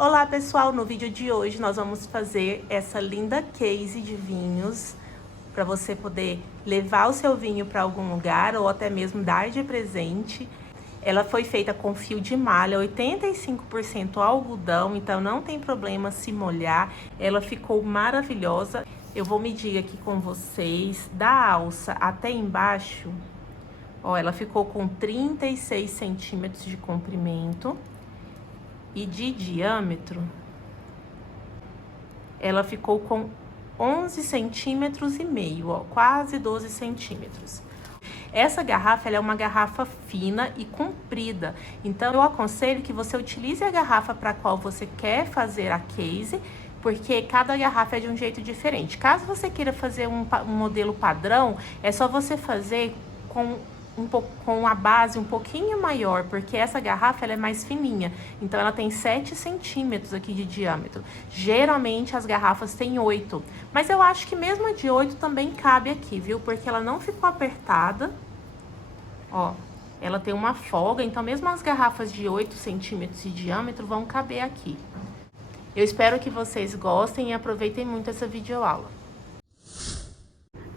Olá pessoal, no vídeo de hoje nós vamos fazer essa linda case de vinhos para você poder levar o seu vinho para algum lugar ou até mesmo dar de presente. Ela foi feita com fio de malha, 85% algodão, então não tem problema se molhar. Ela ficou maravilhosa. Eu vou medir aqui com vocês, da alça até embaixo, ó, ela ficou com 36 centímetros de comprimento. E de diâmetro, ela ficou com 11 centímetros e meio, ó, quase 12 centímetros. Essa garrafa, ela é uma garrafa fina e comprida, então eu aconselho que você utilize a garrafa para qual você quer fazer a case, porque cada garrafa é de um jeito diferente. Caso você queira fazer um modelo padrão, é só você fazer com a base um pouquinho maior, porque essa garrafa ela é mais fininha, então ela tem 7 centímetros aqui de diâmetro. Geralmente as garrafas têm 8, mas eu acho que mesmo a de 8 também cabe aqui, viu? Porque ela não ficou apertada, ó, ela tem uma folga, então mesmo as garrafas de 8 centímetros de diâmetro vão caber aqui. Eu espero que vocês gostem e aproveitem muito essa videoaula.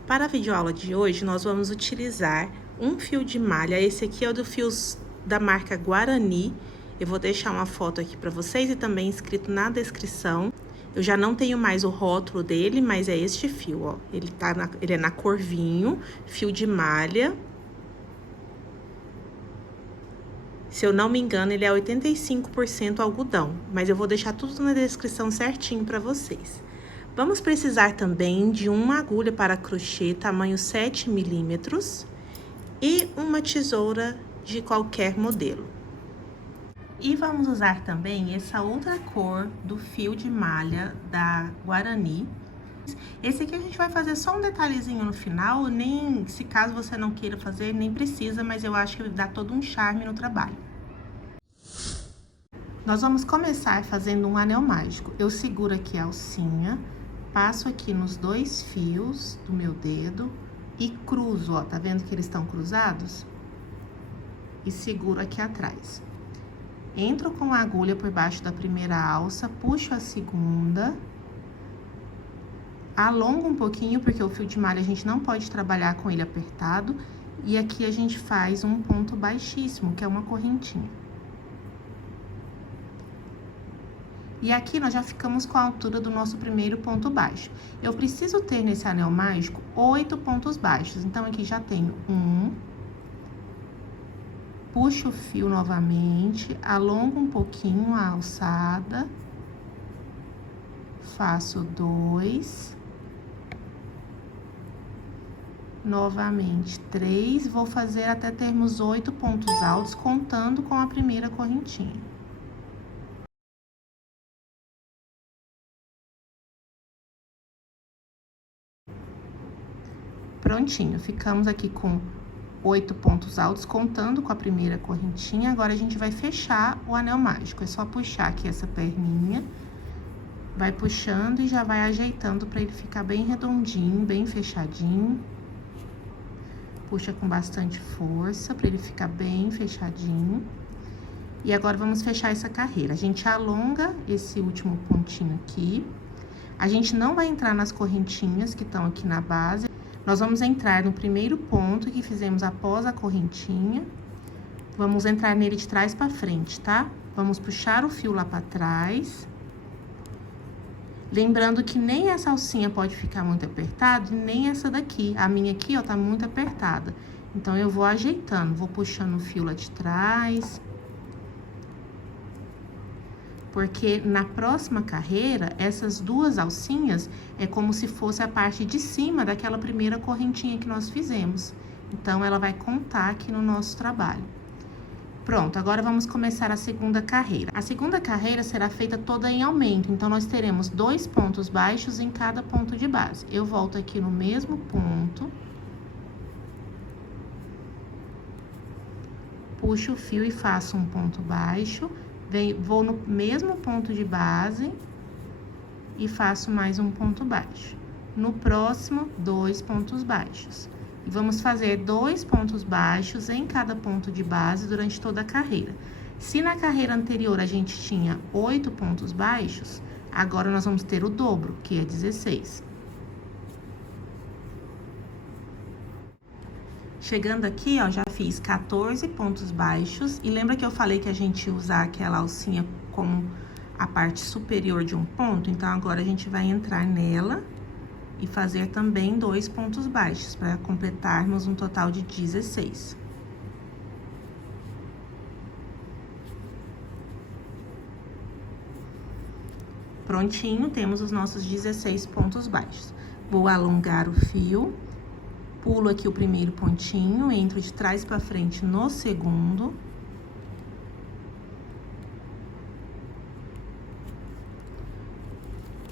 Para a videoaula de hoje, nós vamos utilizar um fio de malha. Esse aqui é o do fios da marca Guarani. Eu vou deixar uma foto aqui para vocês e também escrito na descrição. Eu já não tenho mais o rótulo dele, mas é este fio, ó. Ele é na cor vinho, fio de malha. Se eu não me engano, ele é 85% algodão, mas eu vou deixar tudo na descrição certinho para vocês. Vamos precisar também de uma agulha para crochê tamanho 7 milímetros e uma tesoura de qualquer modelo. E vamos usar também essa outra cor do fio de malha da Guarani. Esse aqui a gente vai fazer só um detalhezinho no final, nem se caso você não queira fazer, nem precisa, mas eu acho que dá todo um charme no trabalho. Nós vamos começar fazendo um anel mágico. Eu seguro aqui a alcinha, passo aqui nos dois fios do meu dedo e cruzo, ó, tá vendo que eles estão cruzados? E seguro aqui atrás. Entro com a agulha por baixo da primeira alça, puxo a segunda, alongo um pouquinho, porque o fio de malha a gente não pode trabalhar com ele apertado, e aqui a gente faz um ponto baixíssimo, que é uma correntinha. E aqui nós já ficamos com a altura do nosso primeiro ponto baixo. Eu preciso ter nesse anel mágico 8 pontos baixos. Então, aqui já tenho 1. Puxo o fio novamente, alongo um pouquinho a alçada. Faço 2. Novamente 3. Vou fazer até termos 8 pontos altos, contando com a primeira correntinha. Prontinho, ficamos aqui com 8 pontos altos, contando com a primeira correntinha. Agora, a gente vai fechar o anel mágico. É só puxar aqui essa perninha, vai puxando e já vai ajeitando pra ele ficar bem redondinho, bem fechadinho. Puxa com bastante força pra ele ficar bem fechadinho. E agora, vamos fechar essa carreira. A gente alonga esse último pontinho aqui. A gente não vai entrar nas correntinhas que estão aqui na base. Nós vamos entrar no primeiro ponto que fizemos após a correntinha. Vamos entrar nele de trás pra frente, tá? Vamos puxar o fio lá pra trás. Lembrando que nem essa alcinha pode ficar muito apertada, nem essa daqui. A minha aqui, ó, tá muito apertada. Então, eu vou ajeitando, vou puxando o fio lá de trás. Porque na próxima carreira, essas duas alcinhas é como se fosse a parte de cima daquela primeira correntinha que nós fizemos. Então, ela vai contar aqui no nosso trabalho. Pronto, agora vamos começar a segunda carreira. A segunda carreira será feita toda em aumento, então, nós teremos 2 pontos baixos em cada ponto de base. Eu volto aqui no mesmo ponto. Puxo o fio e faço um ponto baixo. Vou no mesmo ponto de base e faço mais um ponto baixo. No próximo, 2 pontos baixos. E vamos fazer 2 pontos baixos em cada ponto de base durante toda a carreira. Se na carreira anterior a gente tinha 8 pontos baixos, agora nós vamos ter o dobro, que é 16. Chegando aqui, ó, já fiz 14 pontos baixos. E lembra que eu falei que a gente ia usar aquela alcinha como a parte superior de um ponto? Então, agora a gente vai entrar nela e fazer também 2 pontos baixos, para completarmos um total de 16. Prontinho, temos os nossos 16 pontos baixos. Vou alongar o fio, pulo aqui o primeiro pontinho, entro de trás para frente no segundo.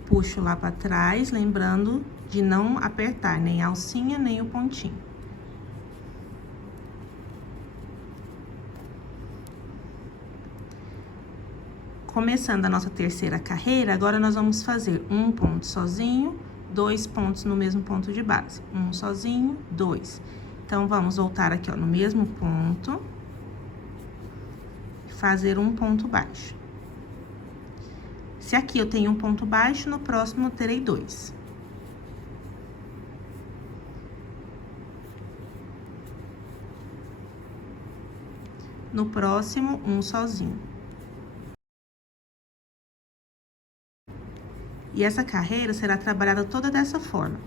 Puxo lá para trás, lembrando de não apertar nem a alcinha, nem o pontinho. Começando a nossa terceira carreira, agora nós vamos fazer um ponto sozinho, 2 pontos no mesmo ponto de base. Um sozinho, 2. Então, vamos voltar aqui, ó, no mesmo ponto, fazer um ponto baixo. Se aqui eu tenho um ponto baixo, no próximo eu terei 2. No próximo, um sozinho. E essa carreira será trabalhada toda dessa forma.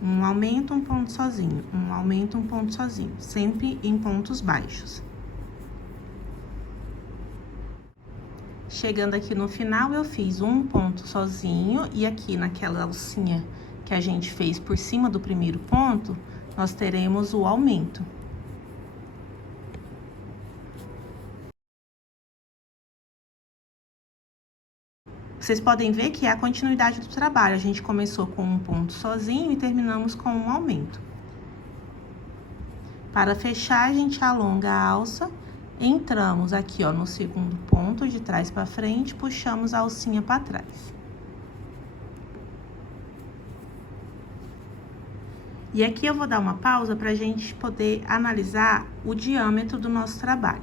Um aumento, um ponto sozinho, um aumento, um ponto sozinho, sempre em pontos baixos. Chegando aqui no final, eu fiz um ponto sozinho e aqui naquela alcinha que a gente fez por cima do primeiro ponto, nós teremos o aumento. Vocês podem ver que é a continuidade do trabalho. A gente começou com um ponto sozinho e terminamos com um aumento. Para fechar, a gente alonga a alça, entramos aqui, ó, no segundo ponto, de trás para frente, puxamos a alcinha para trás. E aqui eu vou dar uma pausa para a gente poder analisar o diâmetro do nosso trabalho.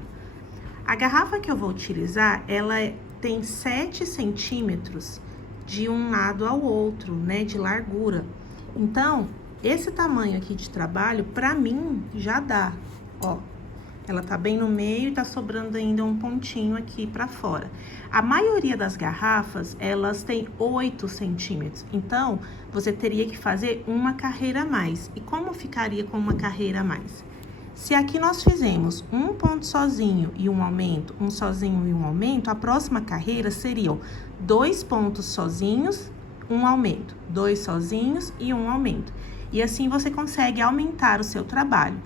A garrafa que eu vou utilizar, ela tem 7 centímetros de um lado ao outro, né, de largura. Então, esse tamanho aqui de trabalho, pra mim, já dá, ó. Ela tá bem no meio e tá sobrando ainda um pontinho aqui pra fora. A maioria das garrafas, elas têm 8 centímetros. Então, você teria que fazer uma carreira a mais. E como ficaria com uma carreira a mais? Se aqui nós fizemos um ponto sozinho e um aumento, um sozinho e um aumento, a próxima carreira seriam 2 pontos sozinhos, um aumento, 2 sozinhos e um aumento. E assim você consegue aumentar o seu trabalho.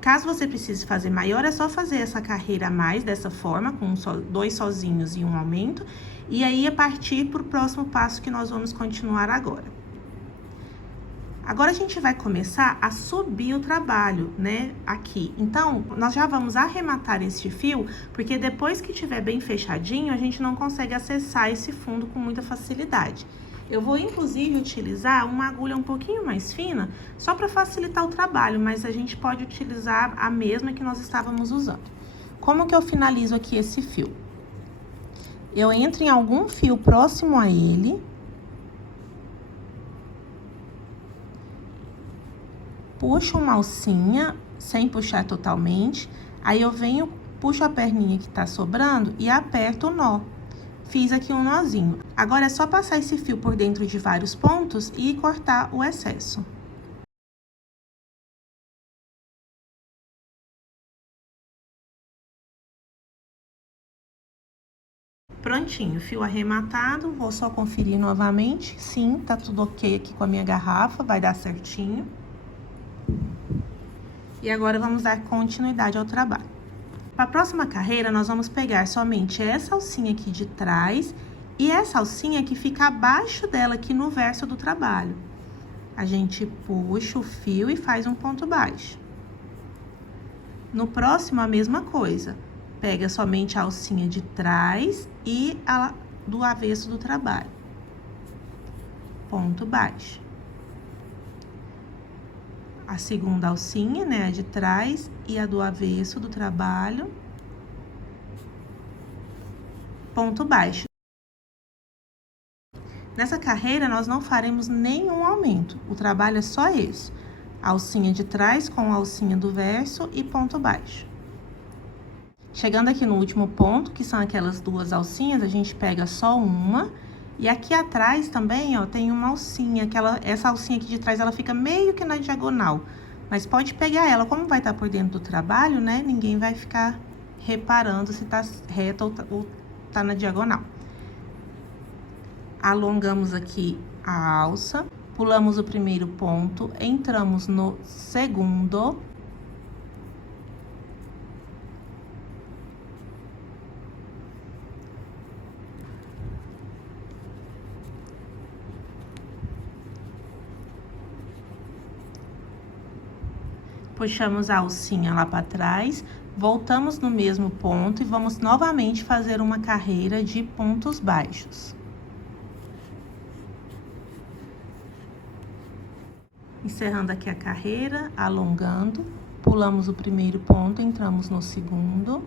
Caso você precise fazer maior, é só fazer essa carreira a mais dessa forma, com 2 sozinhos e um aumento, e aí partir para o próximo passo que nós vamos continuar agora. Agora, a gente vai começar a subir o trabalho, né, aqui. Então, nós já vamos arrematar este fio, porque depois que tiver bem fechadinho, a gente não consegue acessar esse fundo com muita facilidade. Eu vou, inclusive, utilizar uma agulha um pouquinho mais fina, só para facilitar o trabalho, mas a gente pode utilizar a mesma que nós estávamos usando. Como que eu finalizo aqui esse fio? Eu entro em algum fio próximo a ele. Puxo uma alcinha, sem puxar totalmente, aí eu venho, puxo a perninha que tá sobrando e aperto o nó. Fiz aqui um nozinho. Agora, é só passar esse fio por dentro de vários pontos e cortar o excesso. Prontinho, fio arrematado, vou só conferir novamente. Sim, tá tudo ok aqui com a minha garrafa, vai dar certinho. E agora, vamos dar continuidade ao trabalho. Para a próxima carreira, nós vamos pegar somente essa alcinha aqui de trás e essa alcinha que fica abaixo dela aqui no verso do trabalho. A gente puxa o fio e faz um ponto baixo. No próximo, a mesma coisa. Pega somente a alcinha de trás e a do avesso do trabalho. Ponto baixo. A segunda alcinha, né, a de trás e a do avesso do trabalho. ponto baixo. Nessa carreira, nós não faremos nenhum aumento, o trabalho é só esse. Alcinha de trás com alcinha do verso e ponto baixo. Chegando aqui no último ponto, que são aquelas duas alcinhas, a gente pega só uma. E aqui atrás também, ó, tem uma alcinha, essa alcinha aqui de trás, ela fica meio que na diagonal. Mas pode pegar ela, como vai estar por dentro do trabalho, né? Ninguém vai ficar reparando se tá reta ou tá na diagonal. Alongamos aqui a alça, pulamos o primeiro ponto, entramos no segundo. Puxamos a alcinha lá para trás, voltamos no mesmo ponto e vamos novamente fazer uma carreira de pontos baixos. Encerrando aqui a carreira, alongando, pulamos o primeiro ponto, entramos no segundo.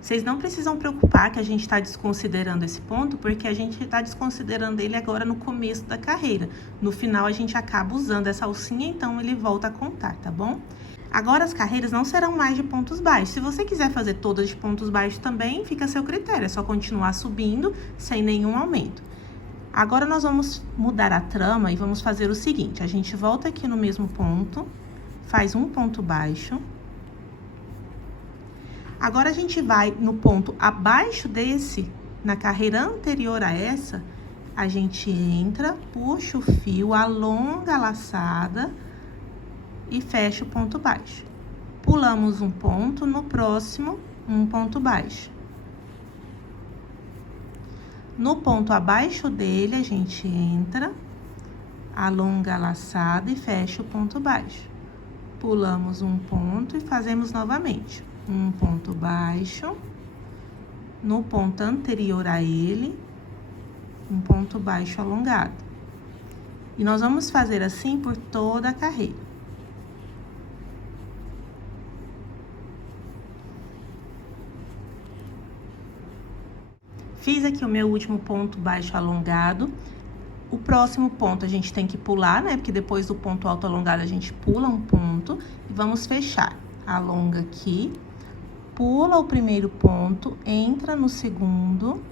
Vocês não precisam preocupar que a gente está desconsiderando esse ponto, porque a gente está desconsiderando ele agora no começo da carreira. No final, a gente acaba usando essa alcinha, então ele volta a contar, tá bom? Agora, as carreiras não serão mais de pontos baixos. Se você quiser fazer todas de pontos baixos também, fica a seu critério. É só continuar subindo sem nenhum aumento. Agora, nós vamos mudar a trama e vamos fazer o seguinte. A gente volta aqui no mesmo ponto, faz um ponto baixo. Agora, a gente vai no ponto abaixo desse, na carreira anterior a essa, a gente entra, puxa o fio, alonga a laçada e fecha o ponto baixo. Pulamos um ponto, no próximo, um ponto baixo. No ponto abaixo dele, a gente entra, alonga a laçada e fecha o ponto baixo. Pulamos um ponto e fazemos novamente. Um ponto baixo, no ponto anterior a ele, um ponto baixo alongado. E nós vamos fazer assim por toda a carreira. Fiz aqui o meu último ponto baixo alongado. O próximo ponto a gente tem que pular, né? Porque depois do ponto alto alongado a gente pula um ponto e vamos fechar. Alonga aqui. Pula o primeiro ponto, entra no segundo.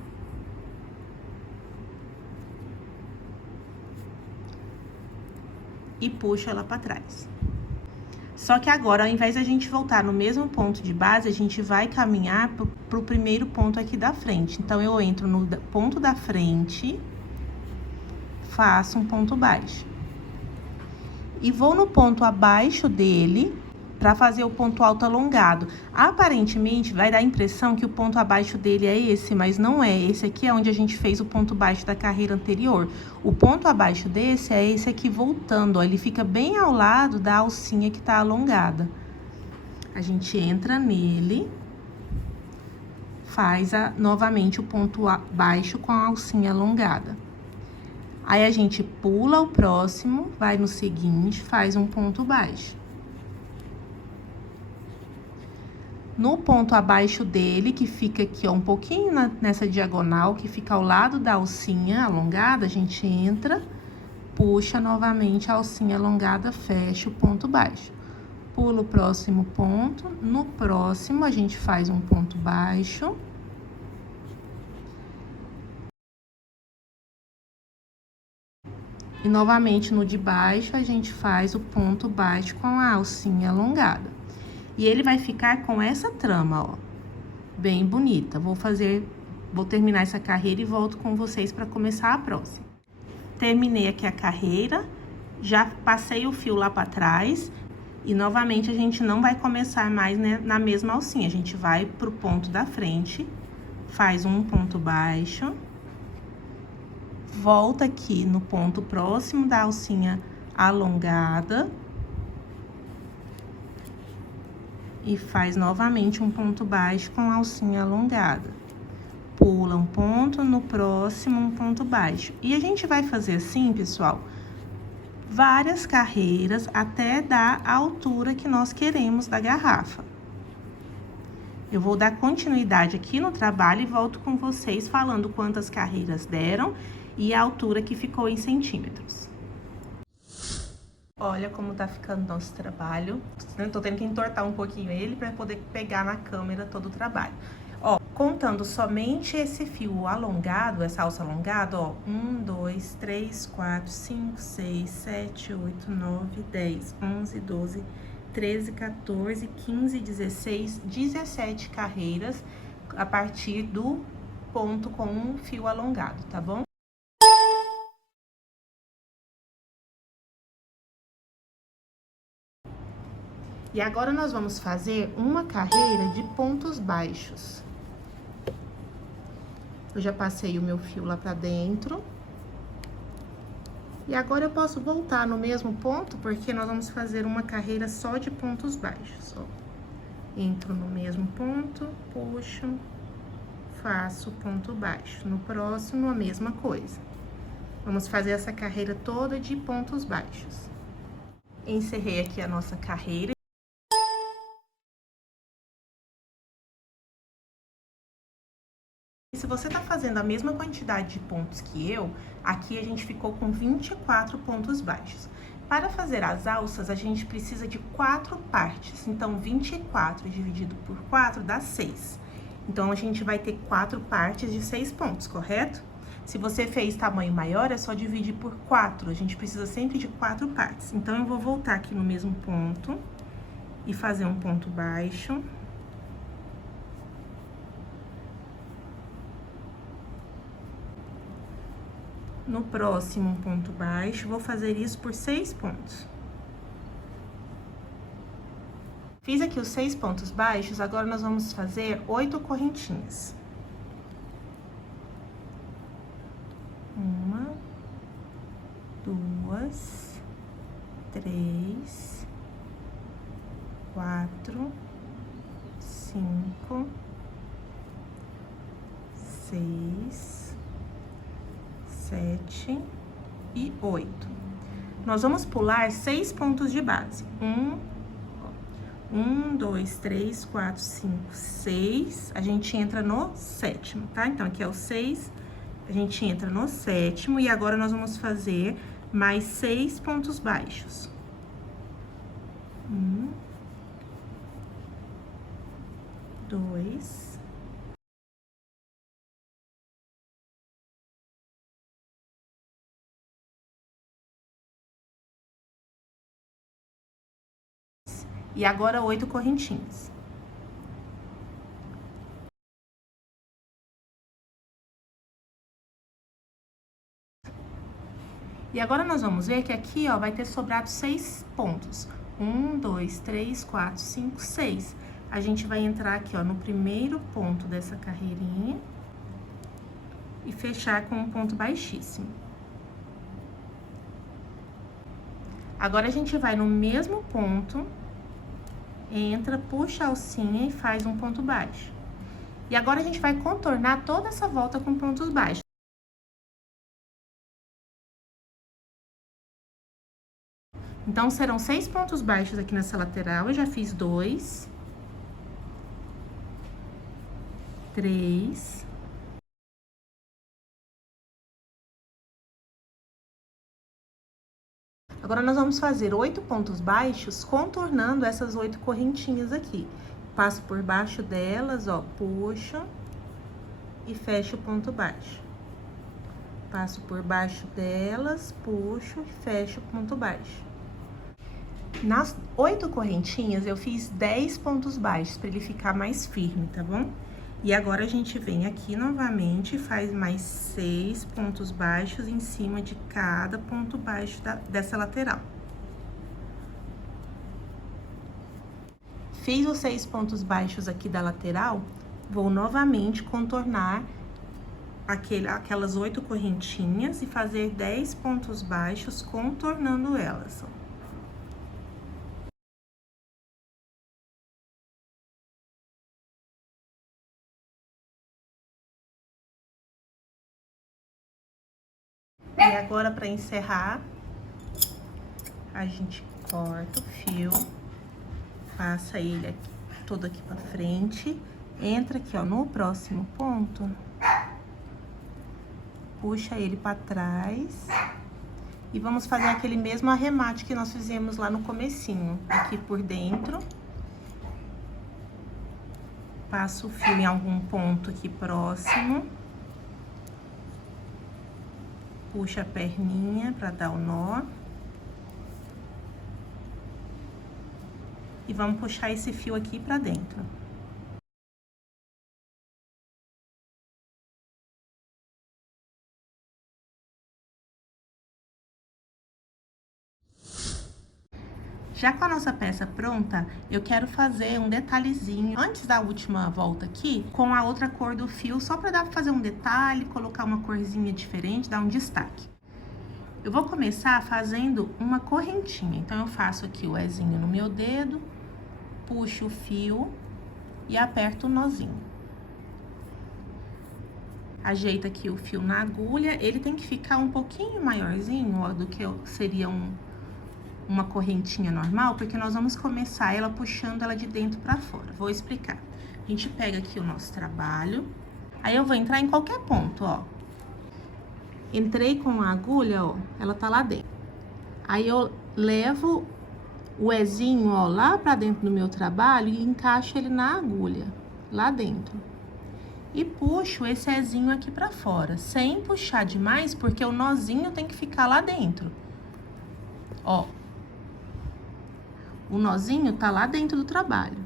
E puxa ela para trás. Só que agora, ao invés de a gente voltar no mesmo ponto de base, a gente vai caminhar pro primeiro ponto aqui da frente. Então, eu entro no ponto da frente, faço um ponto baixo. E vou no ponto abaixo dele, para fazer o ponto alto alongado. Aparentemente, vai dar a impressão que o ponto abaixo dele é esse, mas não é. Esse aqui é onde a gente fez o ponto baixo da carreira anterior. O ponto abaixo desse é esse aqui voltando, ó. Ele fica bem ao lado da alcinha que tá alongada. A gente entra nele, faz novamente o ponto baixo com a alcinha alongada. Aí, a gente pula o próximo, vai no seguinte, faz um ponto baixo. No ponto abaixo dele, que fica aqui, ó, um pouquinho nessa diagonal, que fica ao lado da alcinha alongada, a gente entra, puxa novamente a alcinha alongada, fecha o ponto baixo. Pula o próximo ponto, no próximo a gente faz um ponto baixo. E novamente no de baixo a gente faz o ponto baixo com a alcinha alongada. E ele vai ficar com essa trama, ó, bem bonita. Vou terminar essa carreira e volto com vocês para começar a próxima. Terminei aqui a carreira, já passei o fio lá para trás e novamente a gente não vai começar mais, né, na mesma alcinha. A gente vai pro ponto da frente, faz um ponto baixo, volta aqui no ponto próximo da alcinha alongada. E faz novamente um ponto baixo com a alcinha alongada. Pula um ponto, no próximo um ponto baixo. E a gente vai fazer assim, pessoal, várias carreiras até dar a altura que nós queremos da garrafa. Eu vou dar continuidade aqui no trabalho e volto com vocês falando quantas carreiras deram e a altura que ficou em centímetros. Olha como tá ficando nosso trabalho. Eu tô tendo que entortar um pouquinho ele para poder pegar na câmera todo o trabalho. Ó, contando somente esse fio alongado, essa alça alongada, ó, 1, 2, 3, 4, 5, 6, 7, 8, 9, 10, 11, 12, 13, 14, 15, 16, 17 carreiras a partir do ponto com um fio alongado, tá bom? E agora nós vamos fazer uma carreira de pontos baixos. Eu já passei o meu fio lá pra dentro. E agora eu posso voltar no mesmo ponto, porque nós vamos fazer uma carreira só de pontos baixos, ó. Entro no mesmo ponto, puxo, faço ponto baixo. No próximo, a mesma coisa. Vamos fazer essa carreira toda de pontos baixos. Encerrei aqui a nossa carreira. Se você tá fazendo a mesma quantidade de pontos que eu, aqui a gente ficou com 24 pontos baixos. Para fazer as alças, a gente precisa de 4 partes. Então, 24 dividido por 4 dá 6. Então, a gente vai ter 4 partes de 6 pontos, correto? Se você fez tamanho maior, é só dividir por 4. A gente precisa sempre de 4 partes. Então, eu vou voltar aqui no mesmo ponto e fazer um ponto baixo. No próximo, um ponto baixo, vou fazer isso por 6 pontos. Fiz aqui os 6 pontos baixos, agora nós vamos fazer 8 correntinhas. 1, 2, 3, 4, 5, 6, 7 e 8. Nós vamos pular 6 pontos de base. 1, 2, 3, 4, 5, 6. A gente entra no 7º, tá? Então, aqui é o 6, a gente entra no 7º e agora nós vamos fazer mais 6 pontos baixos. 1, 2, e agora 8 correntinhas. E agora nós vamos ver que aqui, ó, vai ter sobrado 6 pontos. 1, 2, 3, 4, 5, 6. A gente vai entrar aqui, ó, no primeiro ponto dessa carreirinha e fechar com um ponto baixíssimo. Agora, a gente vai no mesmo ponto, entra, puxa a alcinha e faz um ponto baixo. E agora, a gente vai contornar toda essa volta com pontos baixos. Então, serão 6 pontos baixos aqui nessa lateral, eu já fiz 2, 3, agora, nós vamos fazer 8 pontos baixos contornando essas 8 correntinhas aqui. Passo por baixo delas, ó, puxo e fecho o ponto baixo. Passo por baixo delas, puxo e fecho o ponto baixo. Nas 8 correntinhas, eu fiz 10 pontos baixos, para ele ficar mais firme, tá bom? E agora, a gente vem aqui novamente e faz mais 6 pontos baixos em cima de cada ponto baixo dessa lateral. Fiz os 6 pontos baixos aqui da lateral, vou novamente contornar aquelas 8 correntinhas e fazer 10 pontos baixos contornando elas, ó. E agora, para encerrar, A gente corta o fio, passa ele aqui, todo aqui pra frente, entra aqui, ó, no próximo ponto, puxa ele pra trás e vamos fazer aquele mesmo arremate que nós fizemos lá no comecinho, aqui por dentro. Passo o fio em algum ponto aqui próximo. Puxa a perninha pra dar o nó. E vamos puxar esse fio aqui pra dentro. Já com a nossa peça pronta, eu quero fazer um detalhezinho antes da última volta aqui, com a outra cor do fio, só pra dar pra fazer um detalhe, colocar uma corzinha diferente, dar um destaque. Eu vou começar fazendo uma correntinha, então eu faço aqui o Ezinho no meu dedo, puxo o fio e aperto o nozinho. Ajeita aqui o fio na agulha, ele tem que ficar um pouquinho maiorzinho, ó, do que seria uma correntinha normal, porque nós vamos começar ela puxando ela de dentro pra fora. Vou explicar. A gente pega aqui o nosso trabalho, aí eu vou entrar em qualquer ponto, ó. Entrei com a agulha, ó, ela tá lá dentro. Aí eu levo o Ezinho, ó, lá pra dentro do meu trabalho e encaixo ele na agulha, lá dentro. E puxo esse Ezinho aqui pra fora, sem puxar demais, porque o nozinho tem que ficar lá dentro. Ó. O nozinho tá lá dentro do trabalho.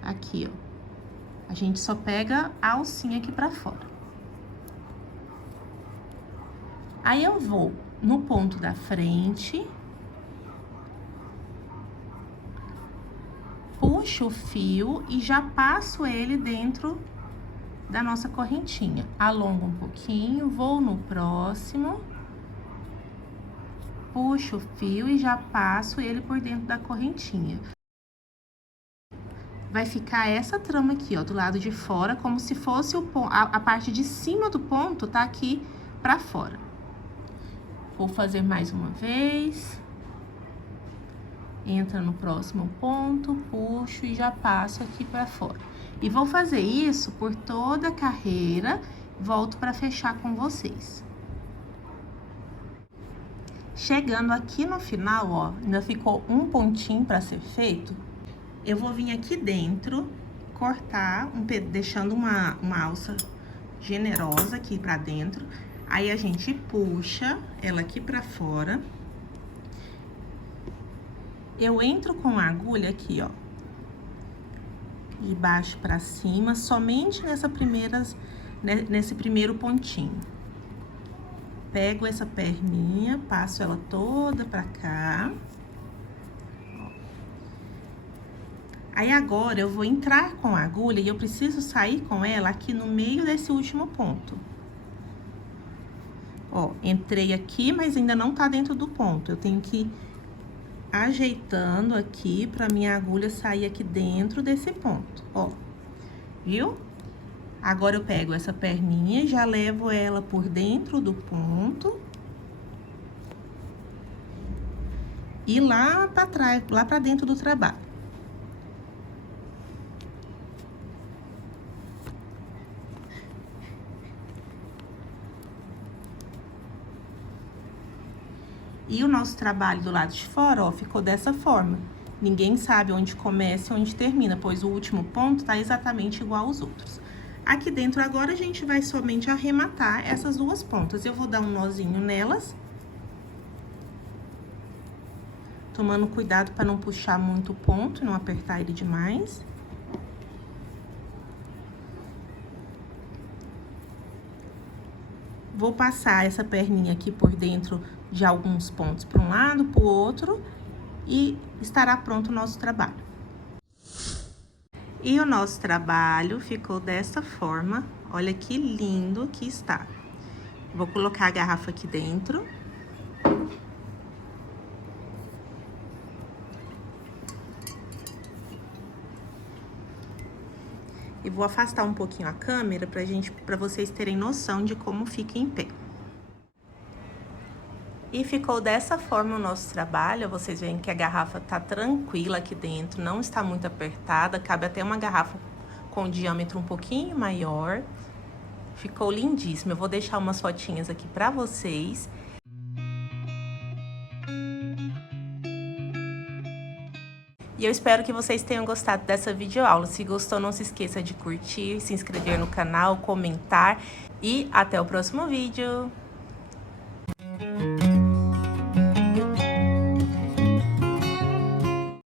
Aqui, ó. A gente só pega a alcinha aqui pra fora. Aí eu vou no ponto da frente. Puxo o fio e já passo ele dentro da nossa correntinha. Alongo um pouquinho, vou no próximo. Puxo o fio e já passo ele por dentro da correntinha. Vai ficar essa trama aqui, ó, do lado de fora, como se fosse a parte de cima do ponto tá aqui pra fora. Vou fazer mais uma vez. Entra no próximo ponto, puxo e já passo aqui pra fora. E vou fazer isso por toda a carreira, volto pra fechar com vocês. Chegando aqui no final, ó, ainda ficou um pontinho pra ser feito. Eu vou vir aqui dentro, cortar, deixando uma alça generosa aqui pra dentro. Aí a gente puxa ela aqui pra fora. Eu entro com a agulha aqui, ó, e baixo pra cima, somente nesse primeiro pontinho. Pego essa perninha, passo ela toda pra cá. Aí agora eu vou entrar com a agulha e eu preciso sair com ela aqui no meio desse último ponto. Ó, entrei aqui, mas ainda não tá dentro do ponto. Eu tenho que ir ajeitando aqui pra minha agulha sair aqui dentro desse ponto, ó. Viu? Agora eu pego essa perninha e já levo ela por dentro do ponto. E lá pra trás, lá pra dentro do trabalho. E o nosso trabalho do lado de fora, ó, ficou dessa forma. Ninguém sabe onde começa e onde termina, pois o último ponto tá exatamente igual aos outros. Aqui dentro agora a gente vai somente arrematar essas duas pontas. Eu vou dar um nozinho nelas. Tomando cuidado para não puxar muito o ponto, não apertar ele demais. Vou passar essa perninha aqui por dentro de alguns pontos para um lado, para o outro, e estará pronto o nosso trabalho. E o nosso trabalho ficou dessa forma, olha que lindo que está. Vou colocar a garrafa aqui dentro. E vou afastar um pouquinho a câmera pra vocês terem noção de como fica em pé. E ficou dessa forma o nosso trabalho. Vocês veem que a garrafa tá tranquila aqui dentro, não está muito apertada. Cabe até uma garrafa com diâmetro um pouquinho maior. Ficou lindíssimo. Eu vou deixar umas fotinhas aqui pra vocês. E eu espero que vocês tenham gostado dessa videoaula. Se gostou, não se esqueça de curtir, se inscrever no canal, comentar. E até o próximo vídeo!